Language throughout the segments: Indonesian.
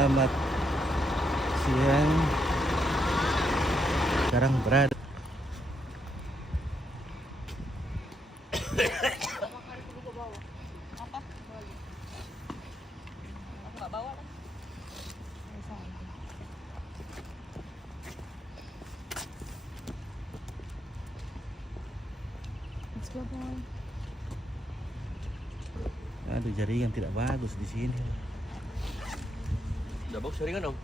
Selamat siang. Sekarang berada aduh, jaringan tidak bagus di sini. Udah bagus jaringan dong?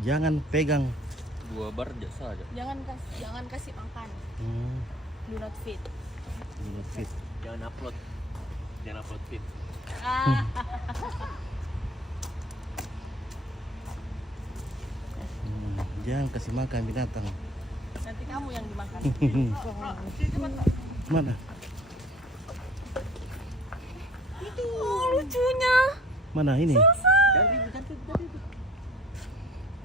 Jangan pegang. 2 bar jasa aja. Jangan kasih makan. Do not feed. Ini fit. Jangan upload feed. Jangan kasih makan binatang. Nanti kamu yang dimakan. Mana? Itu lucunya. Mana ini? Jangan ribut.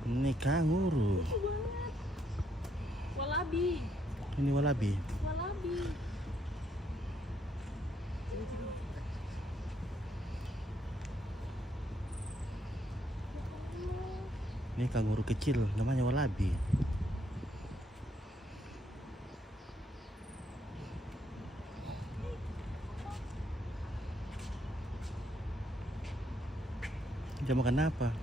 Ini kanguru. Walabi. Ini walabi. Ini kanguru kecil, namanya walabi. Dia makan apa?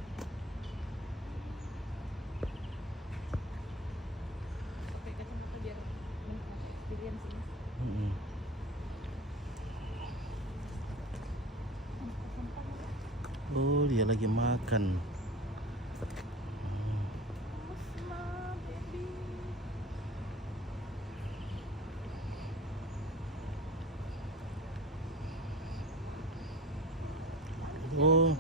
Pakai kacamata biar dilihat sini. Oh, dia lagi makan. Oh,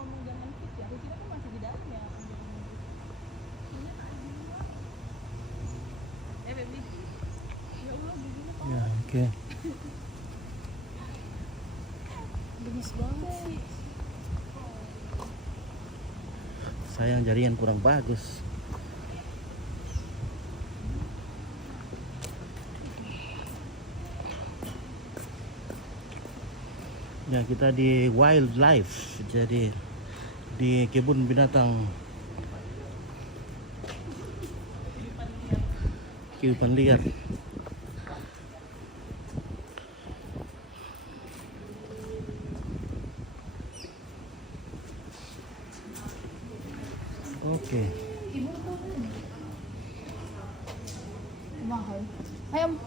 ya, oke. Bagus banget sih. Sayang jaringan kurang bagus. Ya, kita di wildlife, jadi di kebun binatang. Kehidupan liar. Oke. Mahal. Ayam.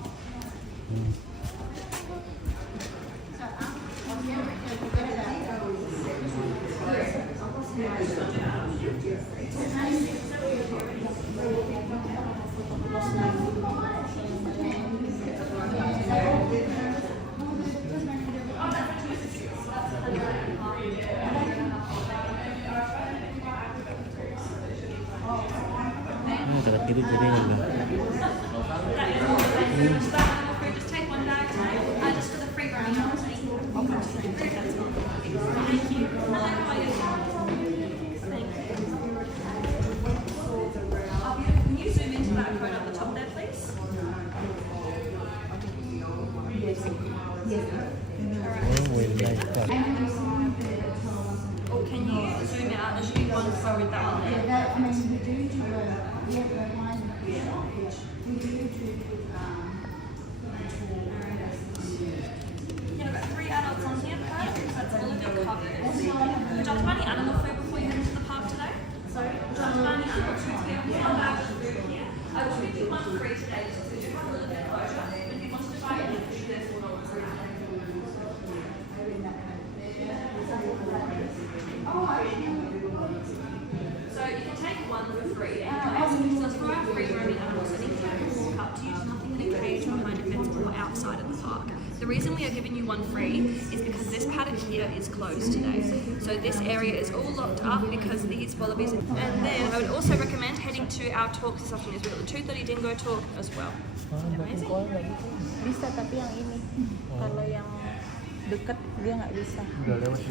Dekat hidup jadinya juga. Just take one bag, just for the free roaming. Thank you. Hello, how are you? Thank you. Can you zoom into that code at the top there, please? Oh, wildlife park. Or can you zoom out? There should be one row with that one there. Yeah, I've got 3 adults on here, so that's all of your covered. Would you like to buy any animal food before you head into the park today? Sorry? Would you like to buy any animal food here? One bag of food here. I will give you one free today just because we do have a little bit of closure. But if you wanted to buy any food, there's $4 for that. So you can take one for free. So it's for our free roaming animals. Anything you can walk up to, use nothing in a cage behind a fence or outside of the park. The reason we are giving you one free is because this paddock here is closed today. So this area is all locked up because these wallabies. And then I would also recommend heading to our talk this afternoon. We've got the 2:30 dingo talk as well. Amazing. Bisa, tapi yang ini. Kalau yang deket dia nggak bisa.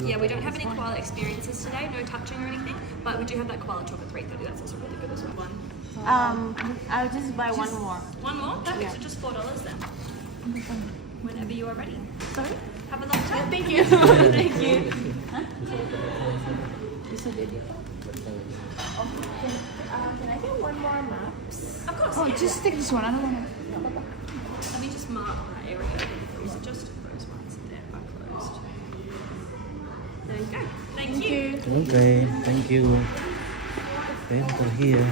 Yeah, we don't have any koala experiences today, no touching or anything, but we do have that koala talk at 3:30. That's also really good as well. I'll just buy one more. One more? Perfect. So just $4 then. Whenever you are ready. Sorry? Have a lovely time. Thank you. Thank you. Hah? Bisa jadi. Oh, can I get one more maps? Of course. Oh, yeah. just take this one. I don't want to. Let me just mark that area. It's just those ones there are closed. There you go. Thank you. Okay, thank you. Enter here.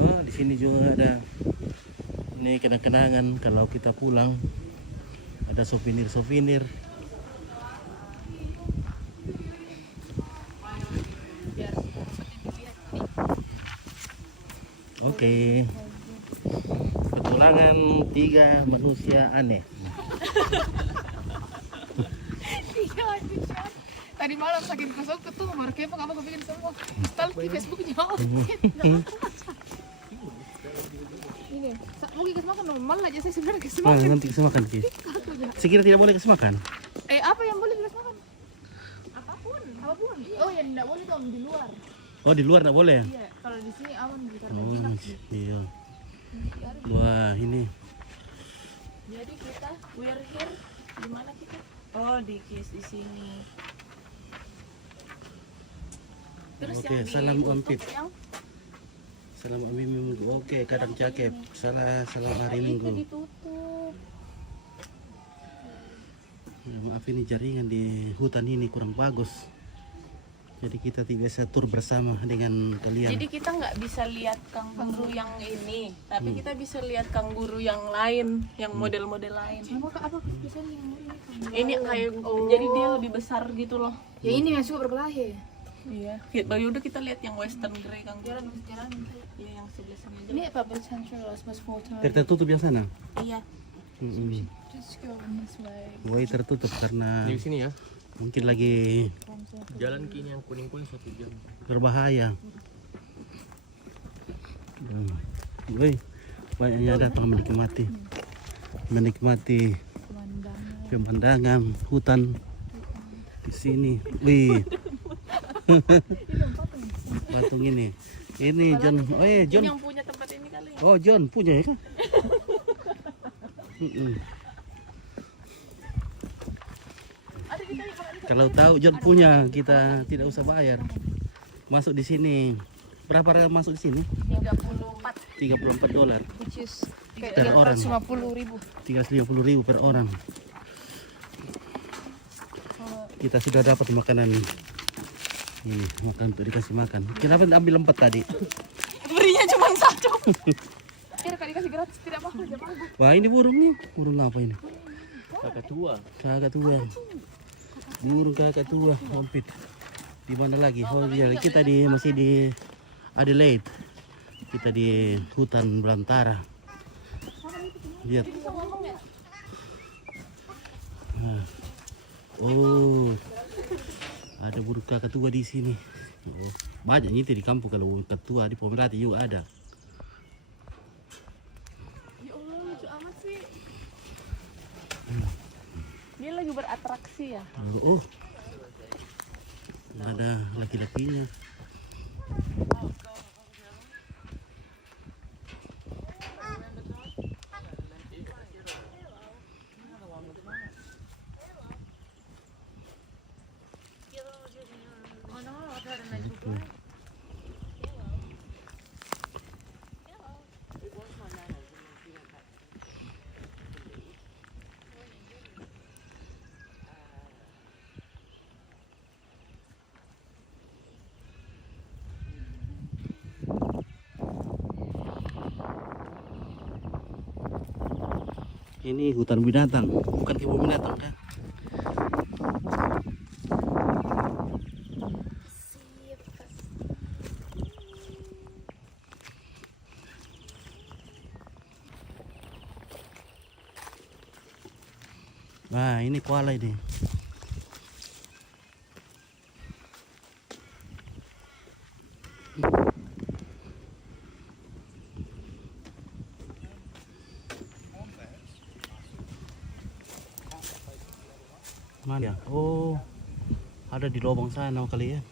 Oh, di sini juga ada ini kenang-kenangan kalau kita pulang. Ada souvenir-souvenir. Oke. Petualangan 3 manusia aneh. Tadi malam saking kosong tuh baru kepo apa bikin semua. Stalk di Facebooknya. Ini, mau kasih makan normal aja saya sebenarnya kasih Oh, makan. nanti kasih makan Ki. Sekira tidak boleh kasih makan. Apa yang boleh dikasih makan? Apapun. Oh, yang tidak boleh tuh di luar. Oh, di luar tidak boleh. Iya, kalau di sini aman karena Oh, jinak. iya. Wah, ini. Jadi kita we're here di mana kita? Oh, di sini. Terus Oke, yang salam ditutup Ampit. yang Salam hari Minggu. Oke, kadang cakep. Salam hari itu Minggu. ditutup. Ya, maaf ini jaringan di hutan ini kurang bagus. Jadi kita tidak bisa tur bersama dengan kalian. Jadi kita nggak bisa lihat kanguru yang ini, tapi Hmm. kita bisa lihat kanguru yang lain, yang model-model lain. Apa biasanya yang Ini kayak jadi dia lebih besar gitu loh. Ya ini yang suka berbelahe. Iya. Udah kita lihat yang western grey kanguru. Jalan. Iya, yang sebelah sini aja. Ini Public Central Osmos Photo. Tertutup yang sana. Iya. Just go this way. Woi, tertutup karena Di sini ya. mungkin lagi Jalan kini yang kuning-kuning 1 jam. berbahaya. Woi, banyak yang datang menikmati pemandangan hutan di sini. Wih, patung ini John. Oh Ini John. yang punya tempat ini kali. Oh John punya ya kan? Kalau tahu John punya, kita tidak usah bayar. Masuk di sini. Berapa harga masuk di sini? 34. $34. Which is Per orang. 350.000. 350.000 per orang. Kita sudah dapat makanan ini, makan untuk dikasih makan. Kenapa ambil 4 tadi? Berinya cuma 1. Kalau dikasih gratis tidak apa-apa, tidak apa-apa. Wah, ini burung nih. Burung apa ini? Kakatua. Kakatua. Burung kakatua, Ampit. Di mana lagi? Oh iya, kita masih di Adelaide. Kita di hutan belantara. Lihat. Nah. Oh, ada burung kakatua di sini. Oh, banyak itu di kampung kalau burung kakatua di Pomerati juga ada. Ya Allah, lucu amat sih. Dia lagi beratraksi ya. Oh, ada laki-lakinya. Ini hutan binatang, bukan kebun binatang kan? Nah, ini koala ini. Tasmania. Oh, ada di lubang sana kali ya.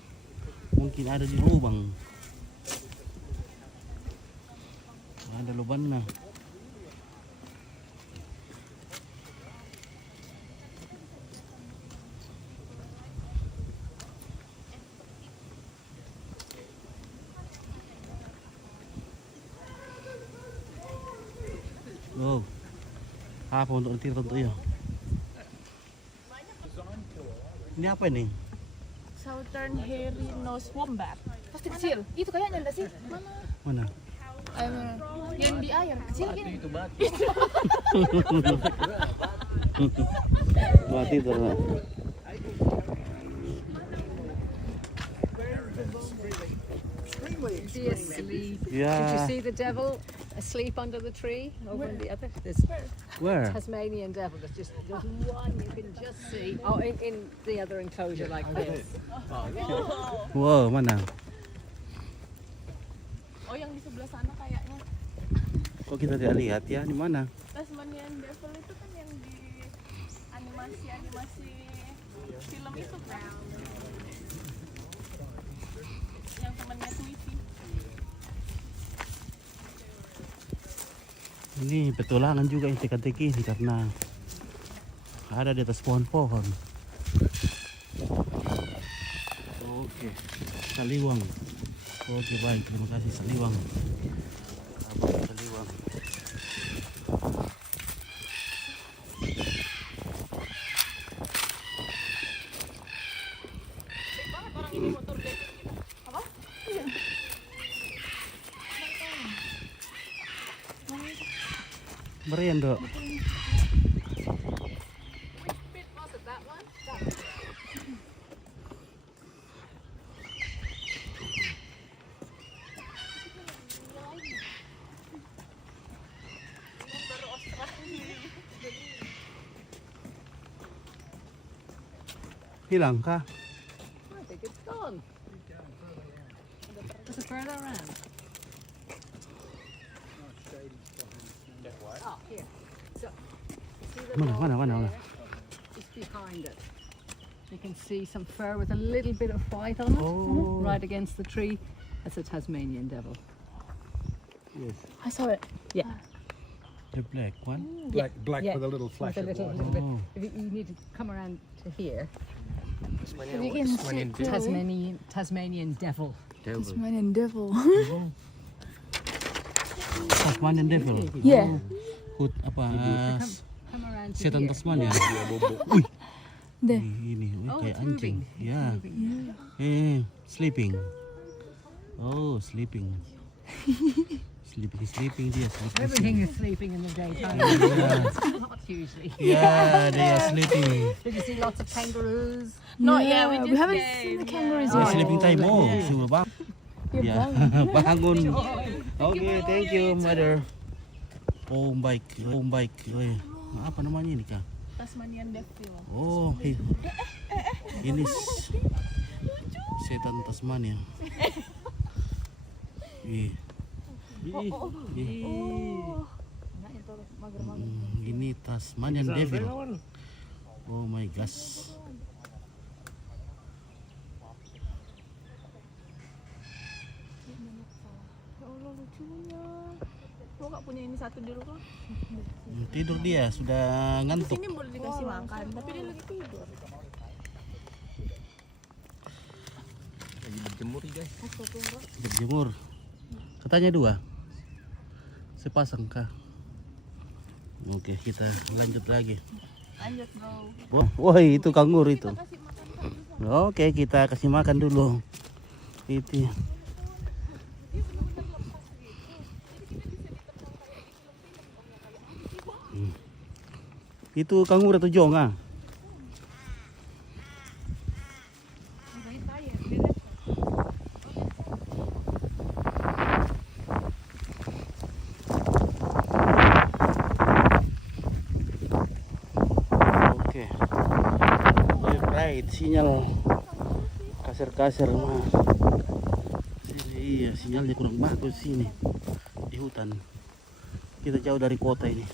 Mungkin ada di lubang. Ada lubangnya. Oh, apa untuk nanti tentunya? Ini apa ini? Southern hairy nose wombat. Pasti kecil. Itu kayaknya enggak sih? Mana? Mana? Yang di air kecil kan? Itu batu. Mati terus. Is he asleep? Did you Ya. see the devil asleep under the tree over on the other? There's Where? Tasmanian devil. There's one you can just see. Oh, in the other enclosure like this. Wow, mana? Oh, yang di sebelah sana kayaknya. Kok kita tidak lihat ya? Di mana? Tasmanian devil itu kan yang di animasi film itu kan. Yang temannya Tweety. Ini petualangan juga yang teka-teki ini karena ada di atas pohon-pohon. Oke, Saliwang. Oke, baik, terima kasih Saliwang. Abang Saliwang. Berian dok. Hilang kah? I think it's gone. There's a further around. Oh, here. So, see the Mana, log mana? there? Just behind it. You can see some fur with a little bit of white on it, Oh. right against the tree. That's a Tasmanian devil. Yes. I saw it. Yeah. The black one. Black Yeah, with a little flash with a of little, white. little bit. Oh. If you need to come around to here. You can see it too. Tasmanian devil. Tasmanian devil. Tasmanian devil. Yeah. Hut apa? Come around to Setan here. Tasmania. Deh. Ini, Oh, kayak it's anjing. moving. Ya. Sleeping. Oh, sleeping. sleeping dia. Everything is sleeping in the daytime. Yeah. Not usually. Yeah, they are sleeping. Did you see lots of kangaroos? Not yet. We haven't came. seen the kangaroos Oh, yet. sleeping time. Oh, sudah bang. You're Ya, bangun. Oke, thank you, mother. Oh, baik. Oh, apa namanya ini kak? Tasmanian devil. Oh, ini setan Tasmania. Ih. Ini Tasmanian devil. Oh my gosh. Ya Allah, lucunya. Lo gak punya ini satu di rumah? Tidur dia, sudah ngantuk. Ini boleh dikasih makan, tapi dia lagi tidur. Lagi berjemur nih guys. Berjemur. Katanya 2. Sepasang kah? Oke, kita lanjut lagi. Lanjut bro. Woi, itu kangur itu. Kasih makan. Oke, kita kasih makan dulu. Itu. Itu kangur atau jong ah? Oke. Right, sinyal kasar-kasar mah. Iya, sinyalnya kurang bagus sini di hutan. Kita jauh dari kota ini,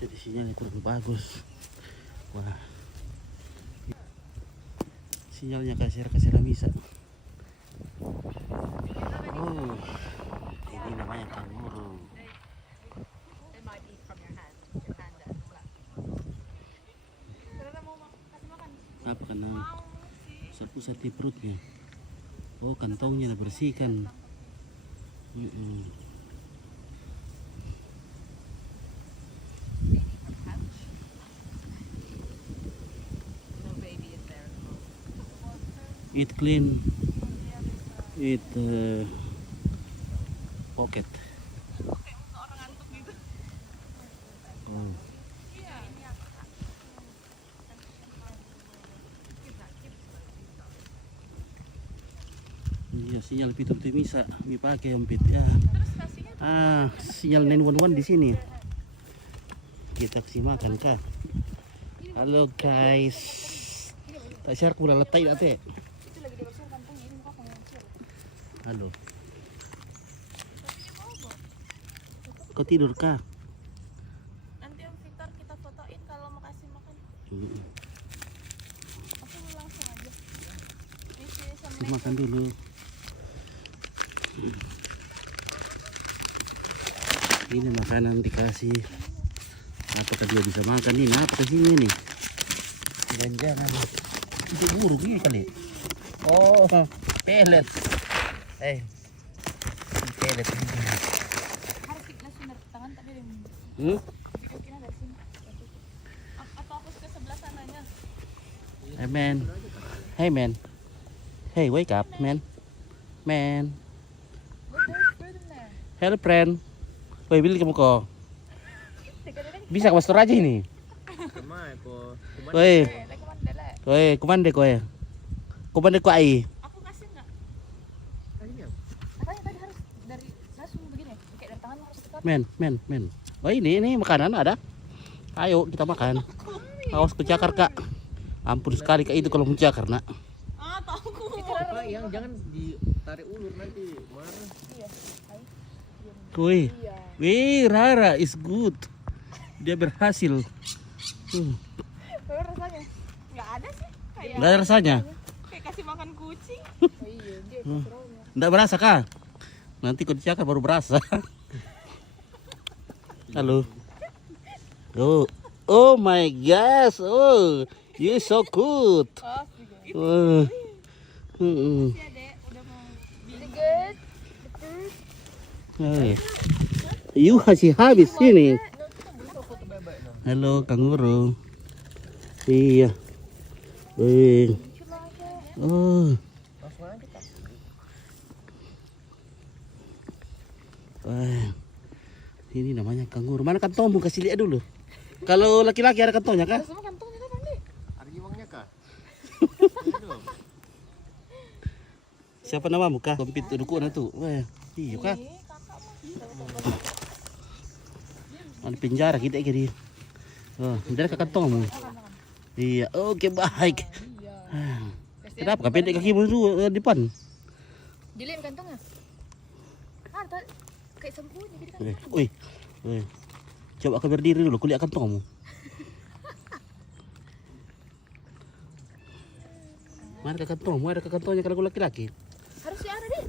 jadi sinyalnya kurang bagus. Wah, sinyalnya kasih bisa. Oh, ini namanya kanguru. It might eat from your hand. Your hand that's flat. Ternyata mau kasih makan. Apa karena pusat di perutnya? Oh, kantongnya dibersihkan. No baby is there. It clean. It pocket. Oh. Iya, sinyal pitu bisa dipakai ompit ya. Sinyal 911 di sini. Kita kasih makan kah? Halo guys. Tak share pula letak tak teh. Itu lagi dibersihkan kampungnya, ini muka pengecil. Halo. Kau tidur kah? Nanti Om Victor kita fotoin kalau mau kasih makan. Aku langsung aja. Isi sama Kasih makan dulu. Ini makanan dikasih. Apakah dia bisa makan ini? Apa kasihnya nih? Jangan. Itu burung ini kali. Oh, pelet. Pelet. harus langsung dari tangan tak ada yang bikin dari sini. Atau aku ke sebelah sananya. Hey man. Hey man. Hey, wake up, man. Man. There's food in there. Hello, friend. Woi, beli kamu kok. Bisa ke pastor aja ini. Woi, kumande ko ya. Kumande ko ai. Aku kasih nggak? Makanya tadi harus dari langsung begini, kayak dari tangan harus dekat. Men. Oh ini makanan ada. Ayo kita makan. Awas kecakar kak. Ampun sekali kak itu kalau mencakar nak. Pak, yang jangan ditarik ulur nanti marah. Wih, Rara is good. Dia berhasil. Tapi rasanya nggak ada sih. Kayak Nggak ada rasanya. kayak kasih makan kucing. Oh iya, dia Nggak berasa kah? Nanti kalau dicakar baru berasa. Halo. Oh my gosh. Oh, you so good. Oh. Ya dek, udah mau good. You masih habis ini. Halo kanguru. Iya. Oh. Ini namanya kanguru. Mana kantongmu? Kasih lihat dulu. Kalau laki-laki ada kantongnya kah? Semua kantongnya kan nih. Ada uangnya kah? Siapa namamu kah? Kompit dukun itu. Wah, iya kah? Ada penjara kita kiri. Oh, dari ke kantongmu. Iya, oke baik. Kenapa? Pendek kakimu itu depan. Dilihat kantongnya. Ada kayak sembunyi gitu kan. Woi. Coba kau berdiri dulu, kulihat kantongmu. Mana ke kantongmu? Ada ke kantongnya kalau aku laki-laki. Harusnya ada deh.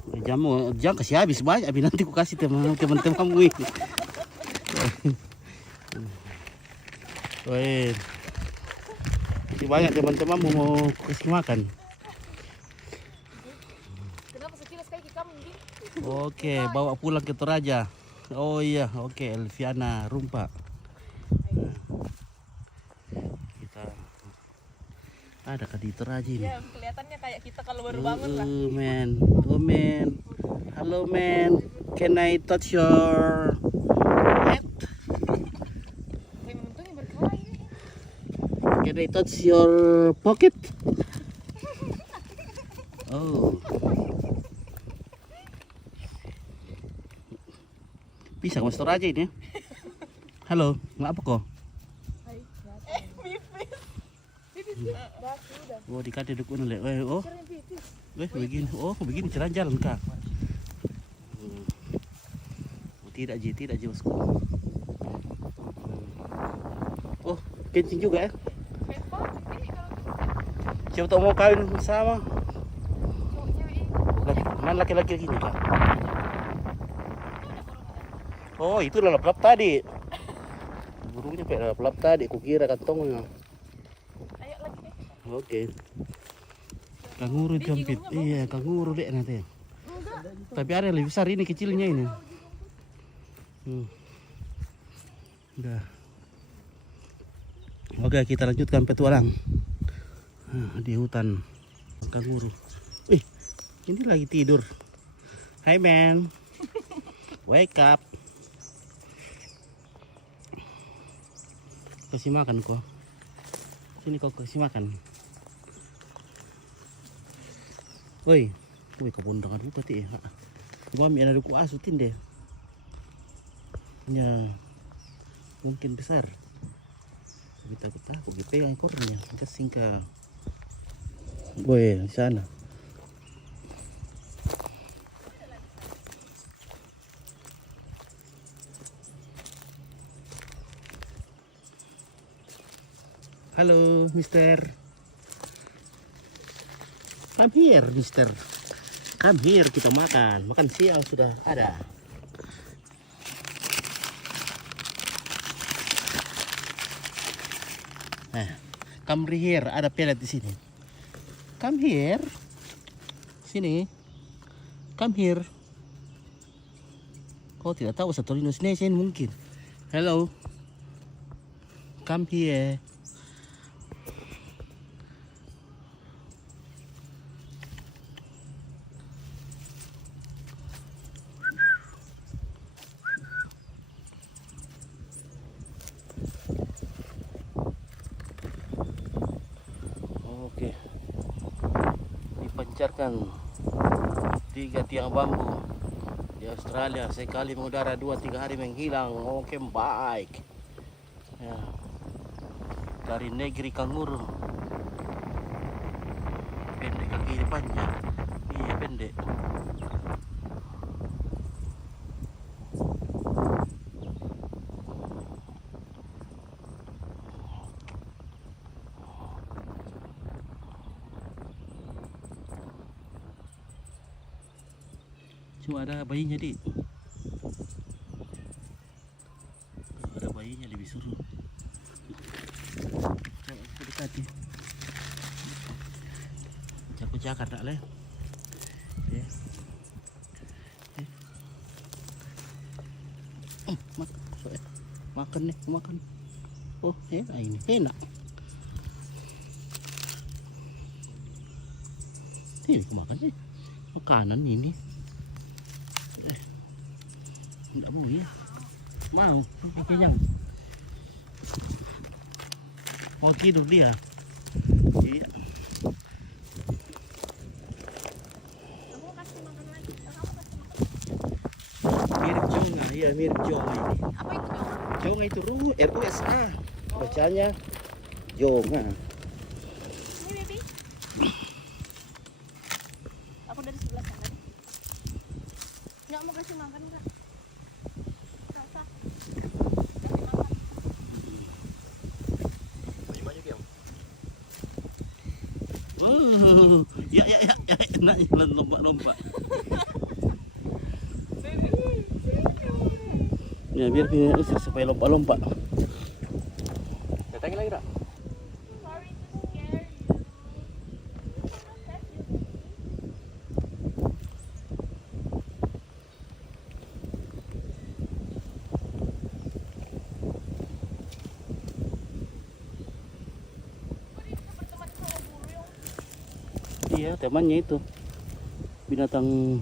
Jangan kasih habis banyak, nanti aku kasih teman-temanmu ini. Woi. Masih banyak teman-temanmu mau kasih makan. Kenapa sekilas kayak kambing? Oke, bawa pulang ke Toraja. Oh iya, oke, Elviana Rumpa. Kita ada di Toraja ini. Ya, kelihatannya kayak kita kalau baru bangun lah. Man. Hello man. Can I touch your head? Untungnya berkelahi ini. Can I touch your pocket? Oh. Bisa ke Toraja ini ya? Halo, nggak apa kok? Oh, dikati dukun le. Oh, begini. Oh, begini cara jalan kak. Oh, tidak ji bosku. Oh, kencing juga ya? Siapa tahu mau kawin sama? Cowok cewek ini. Mana laki-laki ini kan? Oh, itu lap-lap tadi. Burungnya kayak lap-lap tadi, kukira kantongnya. Ayo lagi deh. Oke. Kanguru jampit. Iya, kanguru deh nanti. Tapi ada yang lebih besar ini, kecilnya ini. Udah. Oke, kita lanjutkan petualang. Di hutan kanguru. Ini lagi tidur. Hai man. Wake up. Kasih makan kok. Sini kau kasih makan. Woi, kebun dengan itu tadi ya. Mami ada ku asutin deh. Ya, mungkin besar. Tapi takut dipegang ekornya. Kasih ke. Woi, di sana. Halo, Mister. Come here, Mister. Come here, kita makan. Makan siang sudah ada. Come here, ada pelet di sini. Come here. Sini. Come here. Kau tidak tahu satu Indonesia mungkin. Hello. Come here. Oke, dipancarkan 3 tiang bambu di Australia, sekali mengudara 2-3 hari menghilang. Oke, baik ya. Dari negeri kanguru, pendek kaki depannya, iya pendek. Cuma ada bayinya di. Ada bayinya lebih suruh. Coba aku dekati. Aku cakap tak leh. Makan nih, makan. Oh, enak ini, enak. Ini makan nih. Makanan ini. Enggak mau ya. Mau, kenyang. Mau tidur dia. Iya. Aku kasih makan lagi. Kamu kasih makan. Mirip jonga, iya mirip jonga ini. Apa itu dong? Jonga itu RUSA. Bacanya jonga. Ini baby. Aku dari sebelah sana. Nggak mau kasih makan nggak? Rasa. Kasih makan. Maju-maju Kiam. Oh, ya, enaknya lompat-lompat. Ya biar punya usir supaya lompat-lompat. Datangin lagi, Ra. Sorry to scare you. Berteman sama burung. Iya, temannya itu binatang.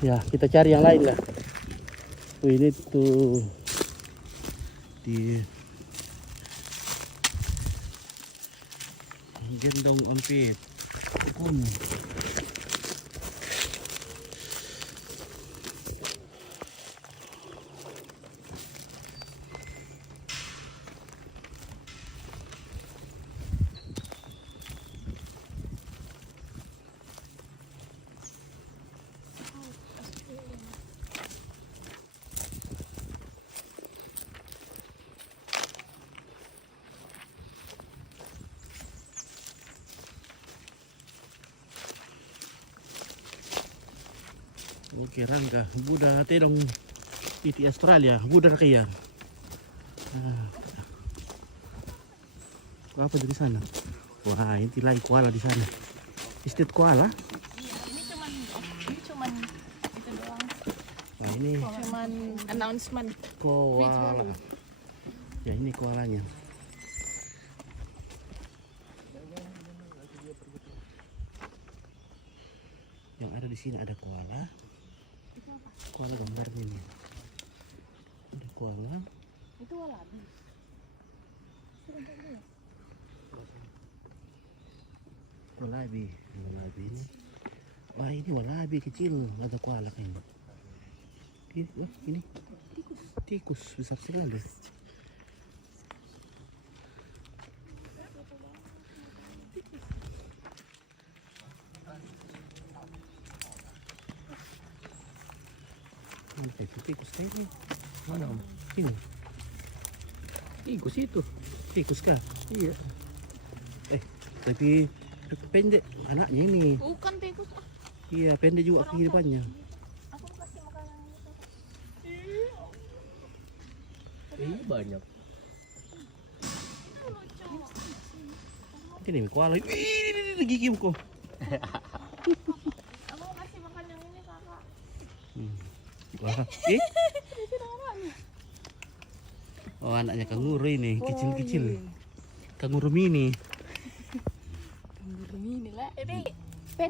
Ya, kita cari yang lain lah. Ini tuh di gendong empit. Oke, Rangga, Buddha tedong di Australia, Buddha kaya. Apa di sana? Wah, ini lagi koala di sana. Istet koala? Iya, ini cuman itu doang. Nah, ini Cuman announcement. koala. Ya, ini koalanya. Yang ada di sini ada koala. Koala gambarnya nih. Ada koala. Itu walabi. Walabi ini. Wah, ini walabi kecil, ada koala kayaknya. Wah, ini tikus besar sekali. Itu tikus ini. Mana Om? Ini. Tikus itu. Tikus kah? Iya. Tapi pendek anaknya ini. Bukan tikus. Iya, pendek juga kehidupannya. Aku kasih makanan itu. Banyak. Ini koala. Ini gigi kok. Aku kasih makan yang ini kakak. Wah, oh, anaknya kanguru ini, kecil-kecil. Kanguru mini. Ini lah. Ini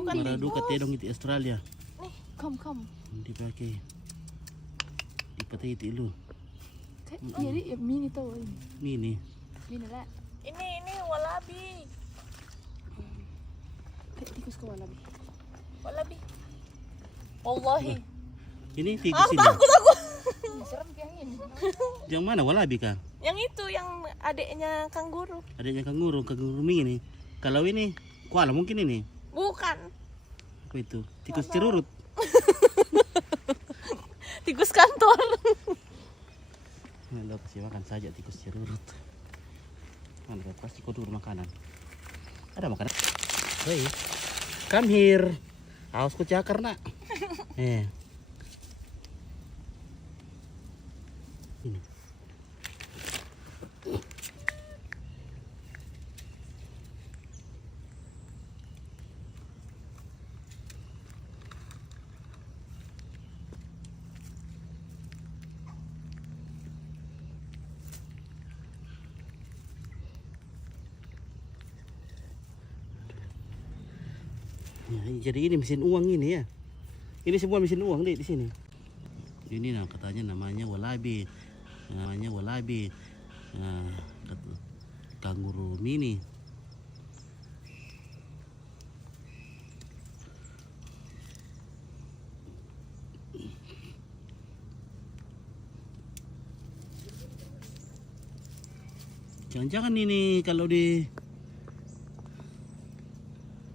Maradu katedong itu Australia. nih, kom. Dipakai. Dipakai itu lu. Jadi mini tuh ini. Mini. Mini lah. Ini walabi. Tikus ke walabi. Walabi. Wallahi. Ini tikus ini. Serem kayak ini. Yang mana walabi kah? Yang itu yang adiknya kanguru. Adanya kanguru mini. Kalau ini koala mungkin ini. Bukan. Apa itu? Tikus cerurut. Tikus kantor. Lo kasih makan saja tikus cerurut. Mana pasti kau dulu makanan. Ada makanan. Hei, come here. Haus ku cakar nak. Ini. Ya, jadi ini mesin uang ini ya. Ini semua mesin uang di sini. Ini nah katanya namanya walabi. Nah, kanguru mini. Jangan-jangan ini kalau di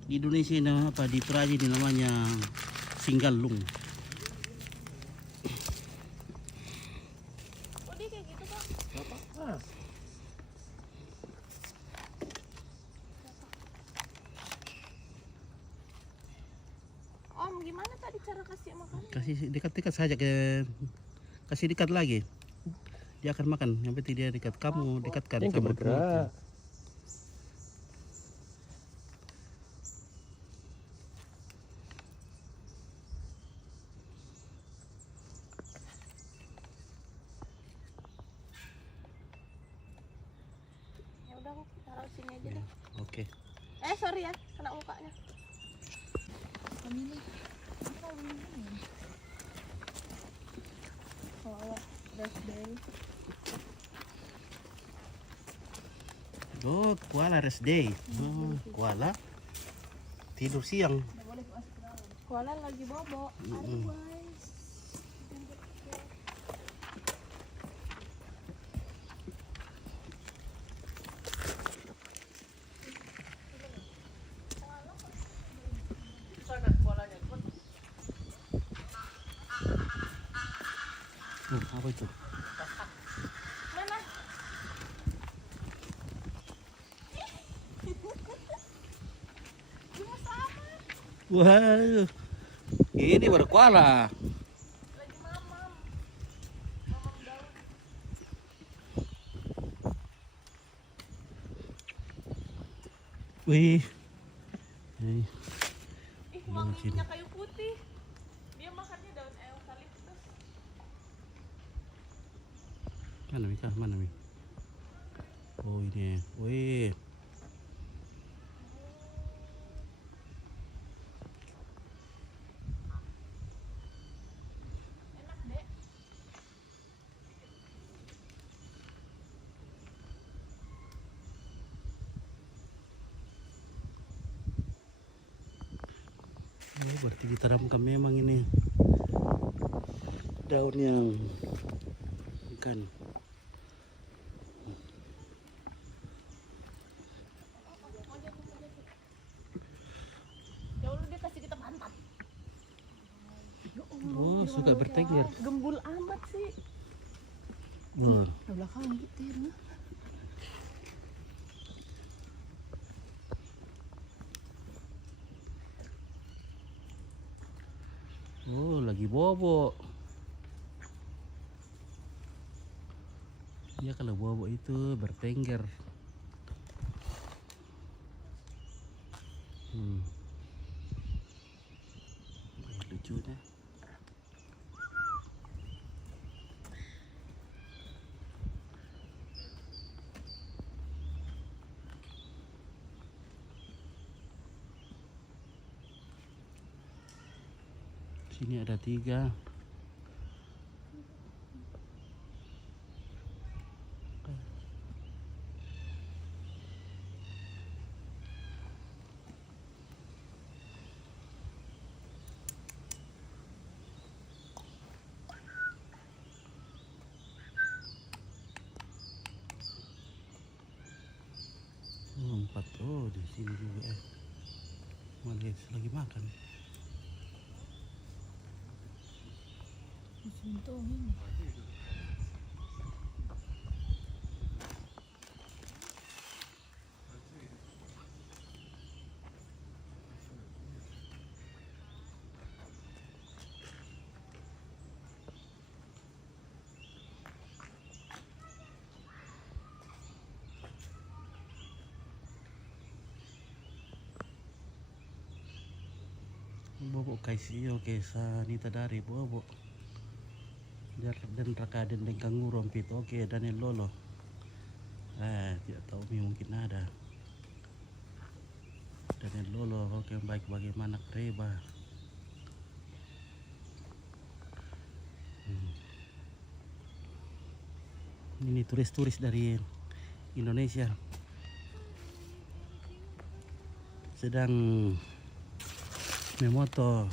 Indonesia ini apa di Praja ini namanya singgalung. Oh, dia kayak gitu, Kak. Om, gimana tadi cara kasih makan? Kasih dekat-dekat saja kasih dekat lagi. Dia akan makan. Yang penting dia dekat kamu, dekatkan Yang sama bergerak. Ya udah, aku taruh sini aja deh. Oke. Sorry ya, kena mukanya. Oh, koala rest day. Oh, koala tidur siang. Koala lagi bobo. Aduh, guys. Apa itu? Mana? Wah, ini baru koala. Wih. Nih. Ih, wanginya kayu putih. Dia makannya daun eukaliptus. Mana Mika? Mana Mi? Oh ini. Wih. Enak, Dek. Oh, berarti ditanamkan memang ini daun yang bukan. Ya Allah, dia kasih kita pantat. Oh, suka bertengger. Gembul amat sih. Oh. Di belakang gitu ya. Nah. Oh, lagi bobo. Dia kalau bobo itu bertengger. Lucu dah. Sini ada 3. Oh, 4. Oh, di sini juga. Mana guys, lagi makan. Untung ini. Bobo kaisiyo kesa nita dari bobo. Dan rakaden dan kanguru ampit oke dan yang lolo. Tidak tahu mungkin ada. Dan yang lolo oke baik bagaimana kreba. Ini turis-turis dari Indonesia sedang memoto.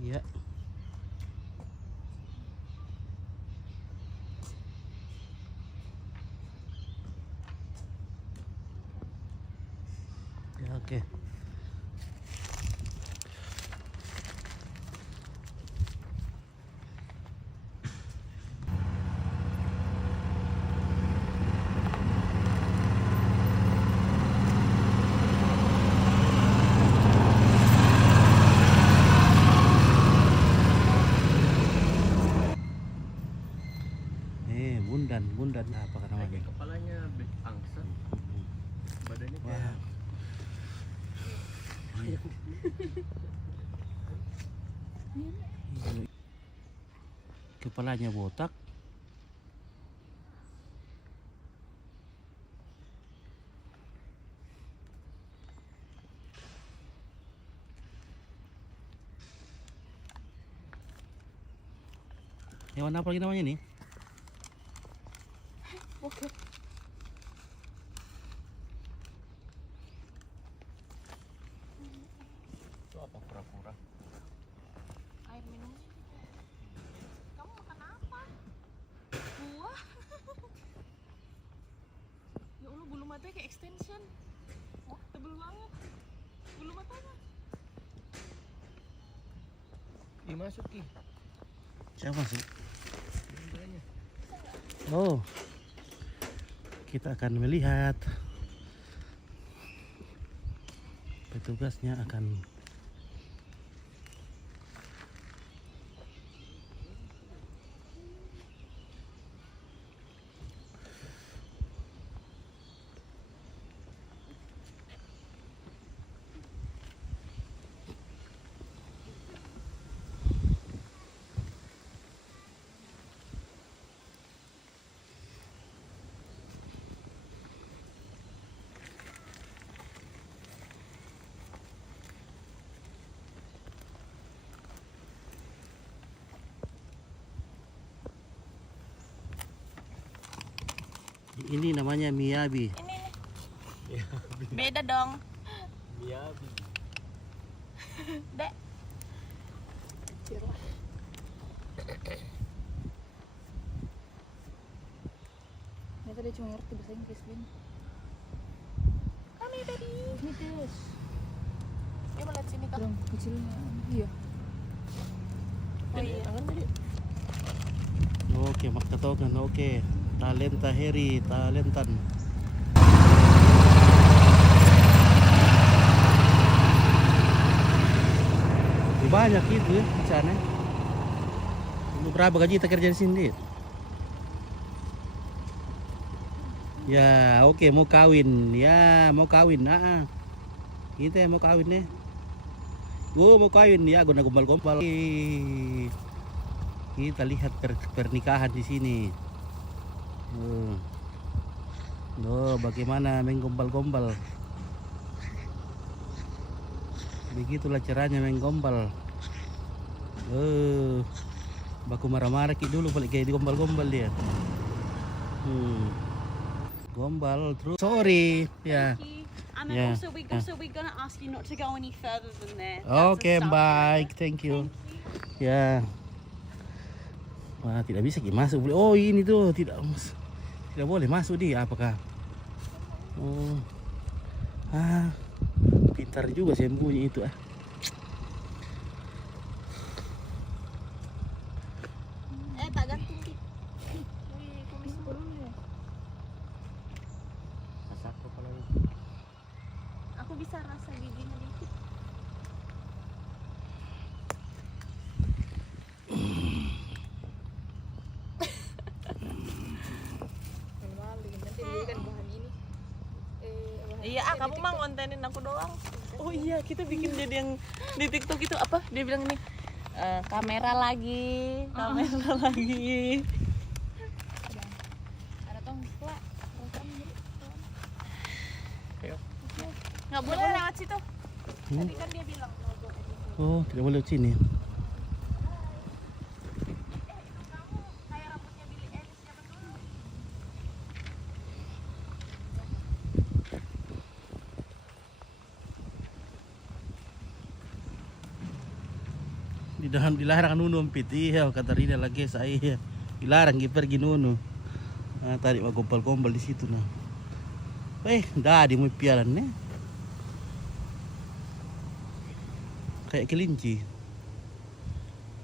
Ya. Ya oke. Bundan apa namanya? Kepalanya angsa, badannya Wah. kayak Kepalanya botak. Hewan apa lagi namanya nih? Oke. itu apa kura-kura? matanya kayak extension. Wah, tebel banget. Bulu matanya. Ih, masuk Ki. Siapa sih? Bundanya. Oh, kita akan melihat petugasnya akan ini namanya Miyabi. Ini. Beda dong. Miyabi. Dek. Ternyata dia cuma ngerti bahasa Inggris, Bin. Kami tadi. Ini tes. Dia mau lihat sini kan? Kurang kecilnya. Iya. Oh iya. Oke, maktotokan. Oke, talenta Heri, talentan. Banyak itu ya di sana. Untuk berapa gaji kita kerja di sini? Ya, oke, mau kawin. Ya, mau kawin. Kita mau kawin nih. Mau kawin ya, guna gombal-gombal. Kita lihat pernikahan di sini. Bagaimana main gombal-gombal. Begitulah caranya main gombal. Baku marah-marah dulu balik kayak di gombal-gombal dia. Gombal terus. Sorry. Ya. And Yeah. also we're gonna ask you not to go any further than there. Oke, baik. Thank you. Ya. Wah, tidak bisa masuk. Oh, ini tuh tidak boleh masuk dia. Apakah? Oh. Pintar juga sembunyi itu. Tak gantung Ki. Wih, kumis dulu. Masak kepala lu. Aku bisa rasa giginya dikit. Nanti dijadikan bahan ini. Iya, kamu mah ngontenin aku doang. Oh iya, kita bikin jadi yang di TikTok itu apa? Dia bilang ini kamera lagi. Ada tongkla. Nggak boleh lewat situ. Tadi kan dia bilang Oh, tidak boleh lewat sini. kayak rambutnya Billy Eilish siapa dulu? Dilarang nunu ompit. Iya, kata Rina lagi saya. Dilarang pergi nunu. Tadi mau gombal-gombal di situ nah. Dah di mau pialan nih. Kayak kelinci.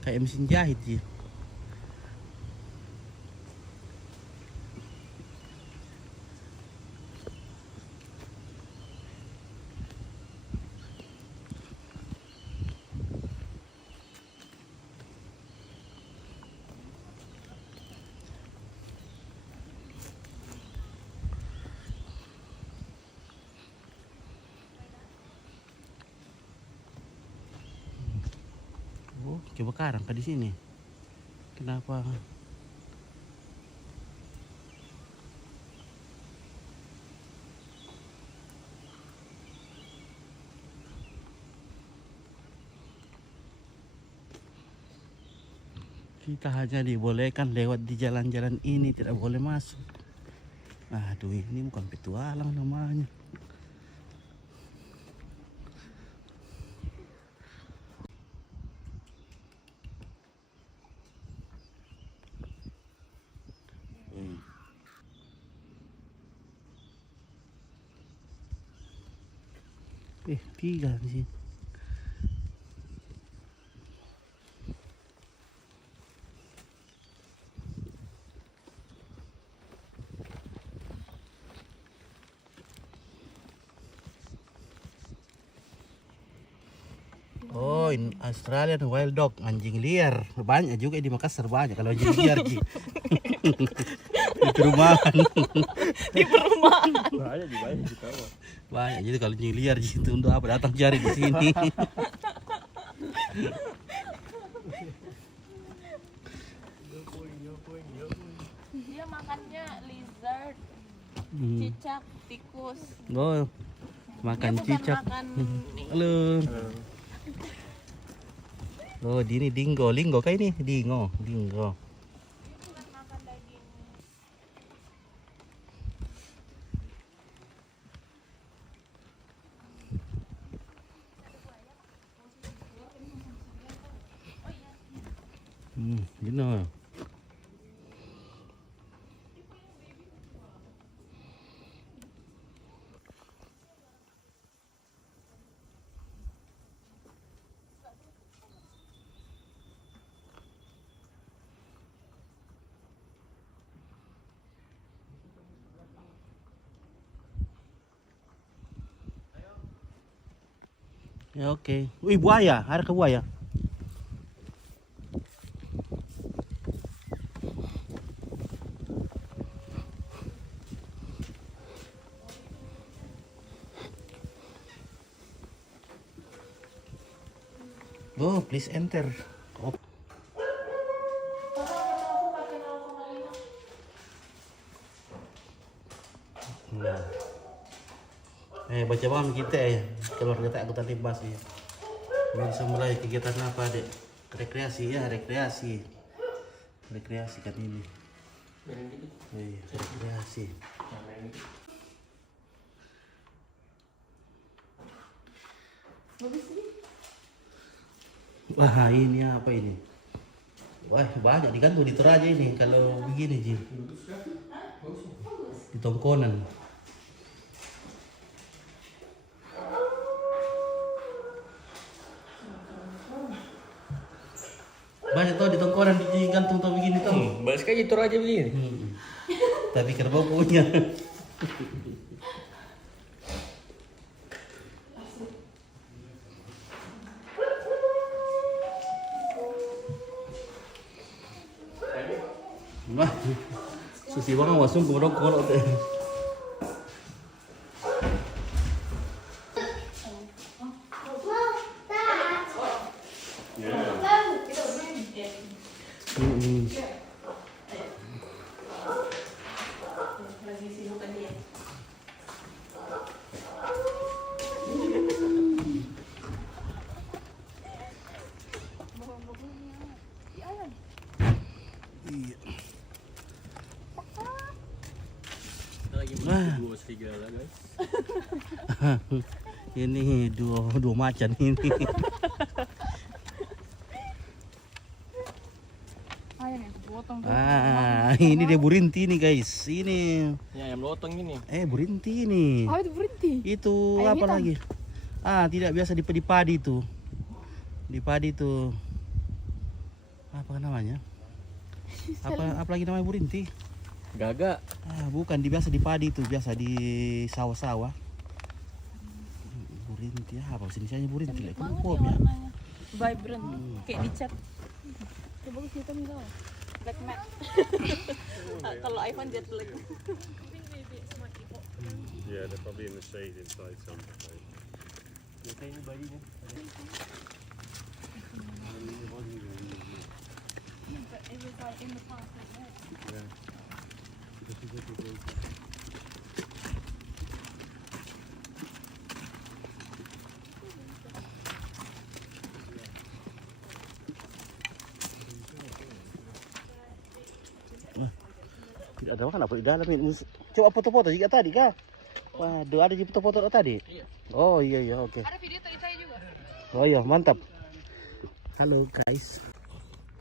Kayak mesin jahit ya. Oh, kebakaran di sini. Kenapa? Kita hanya dibolehkan lewat di jalan-jalan ini, tidak boleh masuk. Aduh, ini bukan petualang namanya. Tiga di sini. Oh, in Australian wild dog, anjing liar. Banyak juga di Makassar, banyak kalau anjing liar, Ji. Di perumahan. Di perumahan. Banyak di bawah. Banyak, jadi kalau anjing liar Ji, itu untuk apa datang cari di sini. Dia makannya lizard, Hmm. cicak, tikus. Oh, makan Dia bukan cicak. makan Halo. Oh, di ini dingo, linggo kah ini? Dingo, dingo. You know. Ya oke. Wih, buaya, ada ke buaya. Oh, please enter. Oh. Nah. Baca paham kita ya. Keluarga tak angkutan limbas ya. Ini bisa mulai kegiatan apa, Dek? Rekreasi ya, rekreasi. Rekreasi kan ini. Rekreasi. Wah, ini apa ini? Wah, banyak digantung di Toraja ini kalau begini, Ji. Di tongkonan. Banyak tau di tongkonan digantung tau begini tau. Banyak sekali itu aja begini. Tapi kerbau punya. Wah, susi banget wasung kumurong kumurong teh. Dua serigala guys. Ini dua macan ini. Ini dia burinti nih guys. Ini. Ya ayam lotong ini. Burinti ini. Oh, itu berhenti. Itu Ayam apa hitam. lagi? Tidak biasa di padi itu. Di padi itu. Apa namanya? Apa lagi namanya burinti? Gagak. Bukan, biasa di padi itu, biasa di sawah-sawah. Burinti apa jenisnya burinti? Cantik Like, banget ya ya. warnanya. Vibrant, kayak dicat. Coba ke situ nih, Black matte. Kalau iPhone jet black. Yeah, they're probably in the shade inside some. Ini bayinya. Tidak ada makan apa di dalam ini. Coba foto-foto juga tadi kah? Waduh, ada juga foto-foto tadi? Iya. Oh iya, oke. Ada video tadi saya juga. Oh iya, mantap. Halo guys.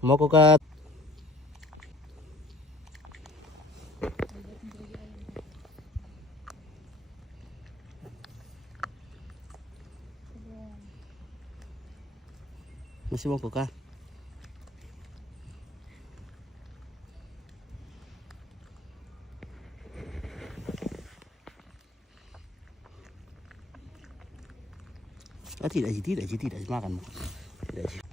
Mau ke Masih mau kah? Ah, tidak makan. Tidak sih.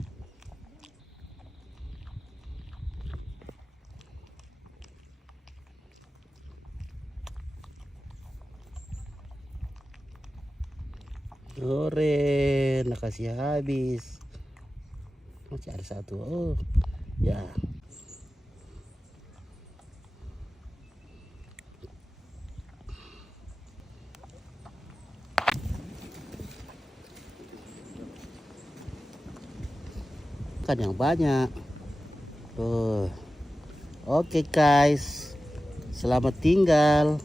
Oren, kasih habis. Masih ada satu. Oh, ya. Kan yang banyak. Tuh. Oke guys, selamat tinggal.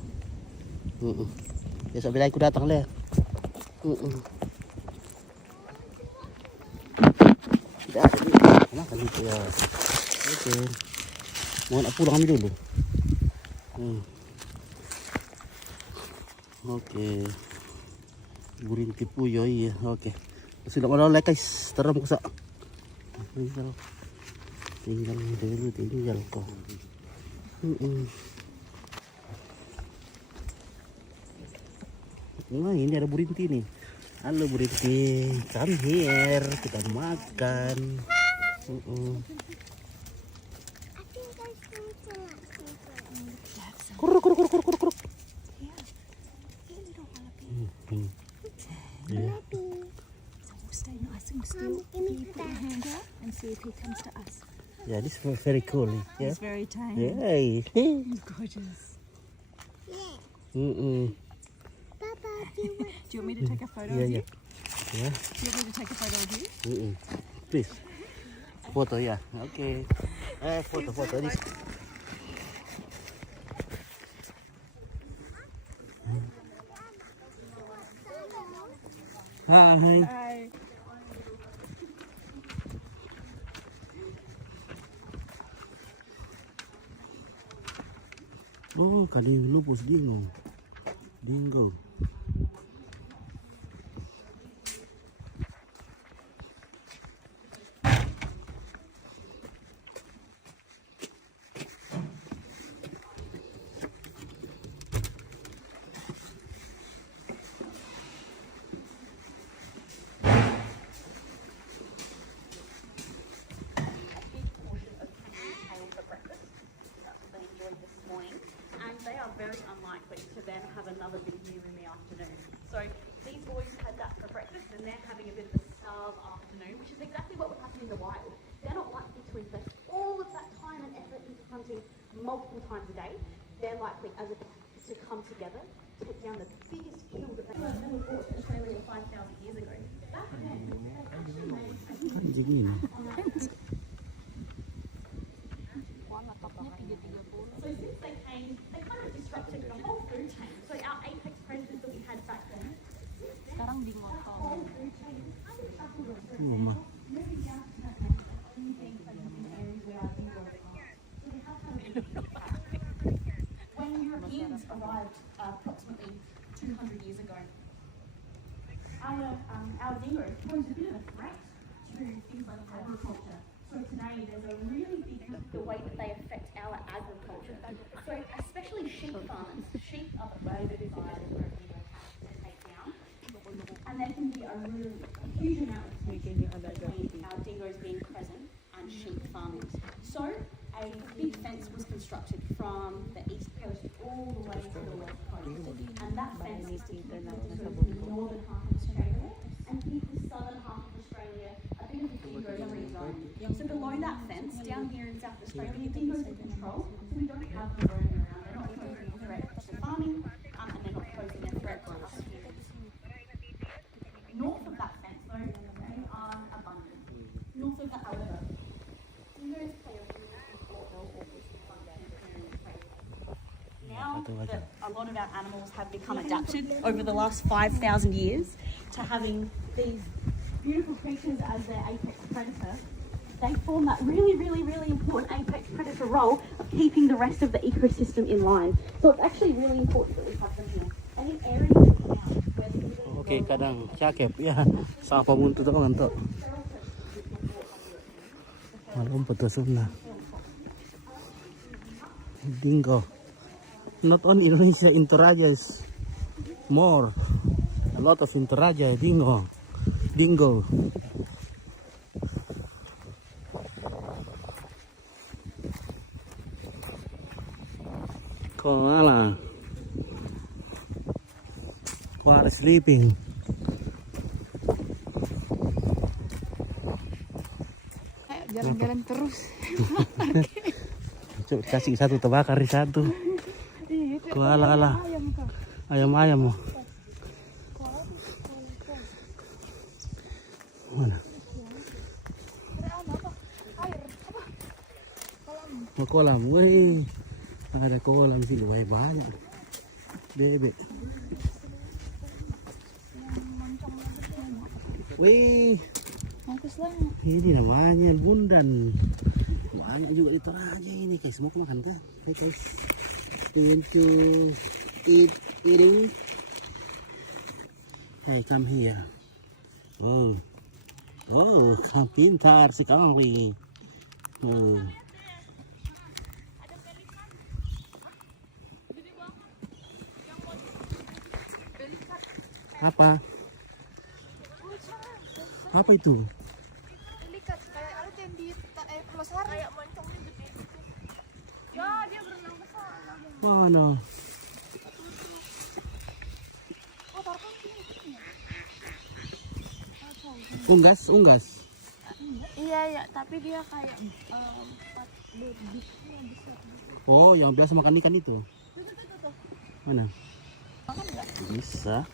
Besok bila aku datang leh. Tidak ada nih. Makan itu ya. Oke. Mau pulang kami dulu. Oke. Guring tipu yo iya. Oke. Sudah mau lek guys. Terus kusak. Tinggal kok. Nah, ini ada Burinti nih. Halo Burinti, come here, kita makan. Kuruk. Yeah. Stay nice and still. Can you put your hand out and see if he comes to us? Yeah, this is very cool. Yeah. He's very tame. Yay. He's gorgeous. Do you want me to take a photo of you? Yeah. Do you want me to take a photo of you? Please. Foto ya. Oke. Foto this. Hai. Hi. Oh, kadang lupus dingo. They are very unlikely to then have another big meal in the afternoon. So these boys had that for breakfast and they're having a bit of a starve afternoon, which is exactly what would happen in the wild. They're not likely to invest all of that time and effort into hunting multiple times a day. They're likely as a to come together, take down the biggest kill that they brought to Australia 5,000 years ago. Back then, so since they came, they kind of disrupted the whole food chain. So our apex predators that we had back then. Sekarang di motor. When Europeans arrived approximately 200 years ago, our dingoes posed a bit of a threat to things like agriculture. So today there's a really big the way that they affect our agriculture. So especially sheep farmers. Sheep are the favourite providers for to take down. And there can be a huge amount of tension between our dingoes being present and sheep farming. So a big fence was constructed from the east coast all the way to the west coast. And that fence is to keep the northern half of Australia and keep the southern half of Australia a bit of a dingo-free zone. So below that fence, down here in South Australia, dingoes are controlled, so we don't have them roaming around. They're not posing a threat to farming, and they're not posing a threat to us humans. North of that fence, though, they are abundant. North of that, however, dingoes play a really important role in prey. Now that a lot of our animals have become adapted over the last 5,000 years to having these beautiful creatures as their apex predator, they form that really important apex predator role of keeping the rest of the ecosystem in line. So it's actually really important that we have them here. And in areas where the Oke, kadang cakep ya. Sama pamuntu to kan to. Malumpat ke sana. Dingo. Not only Indonesia, in Toraja is more. A lot of in Toraja, dingo. Dingo. Koala. Koala sleeping. Ayo jalan-jalan terus. Coba kasih satu terbakar di satu. Koala ala. Ayam-ayam. Mana? Oh, kolam, wih, ada kolam sih, lumayan banyak, bebek. Wih, ini namanya bundan. Banyak juga di Toraja ini, guys. Mau makan kan? Hey guys, want to eating? Hey, come here. Oh, kamu pintar sekali. Oh. Apa? Apa itu? Pelikat kayak ada yang di Pulau Sari. Kayak moncongnya gede. Ya, dia berenang ke sana. Mana? Oh, parfum sini. Unggas. Iya, tapi dia kayak 4 lebih besar. Oh, yang biasa makan ikan itu. Tuh. Mana? Makan enggak? Bisa.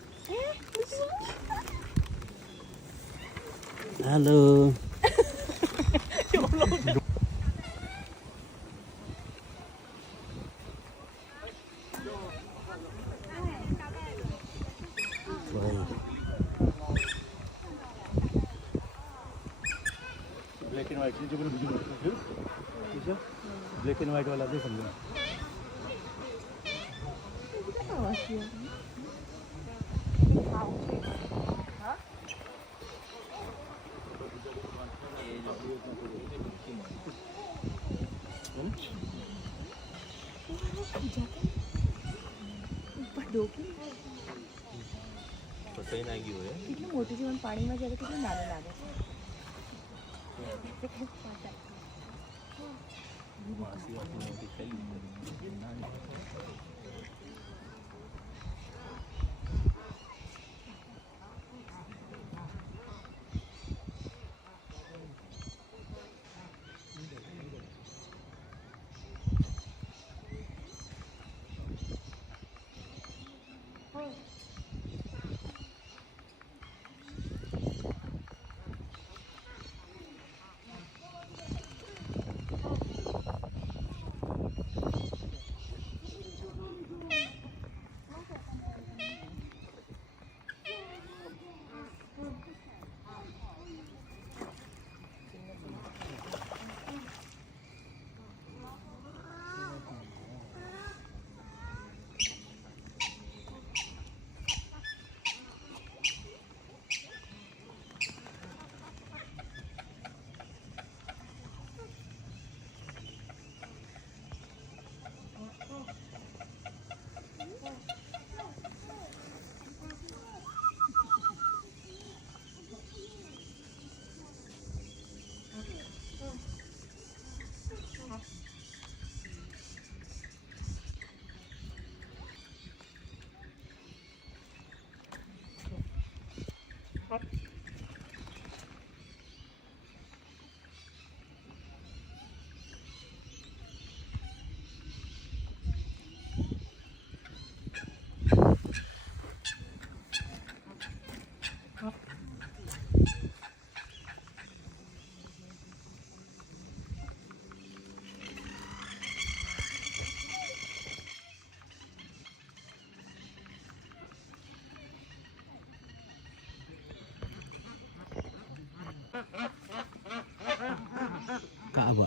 Bisa. Halo. Black and white जो भी मुझे black and white वाला दे समझो કેટલું મોટું જીવન પાણીમાં જ્યારે કેટલું નાનું લાગે છે Kaaba.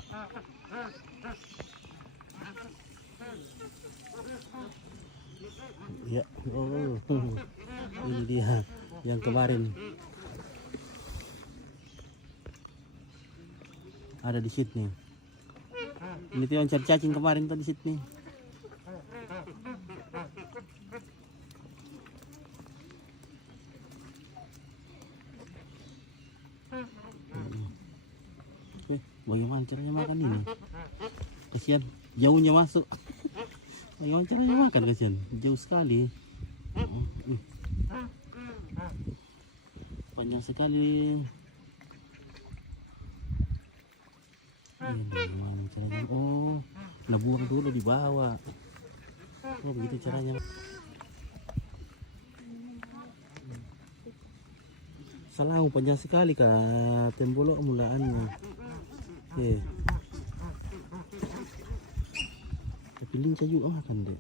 Ya, oh, ini dia yang kemarin ada di Sydney. Ini tuh yang cacing kemarin tuh di Sydney. Bagaimana caranya makan ini? Kasihan, jauhnya masuk. Bagaimana caranya makan kasihan? Jauh sekali. Panjang sekali. Bagaimana caranya? Oh, nabuang dulu di bawah. Oh, begitu caranya. Salah, panjang sekali kak. Tembulok mulaannya. Oke. Tapi lincah juga makan deh.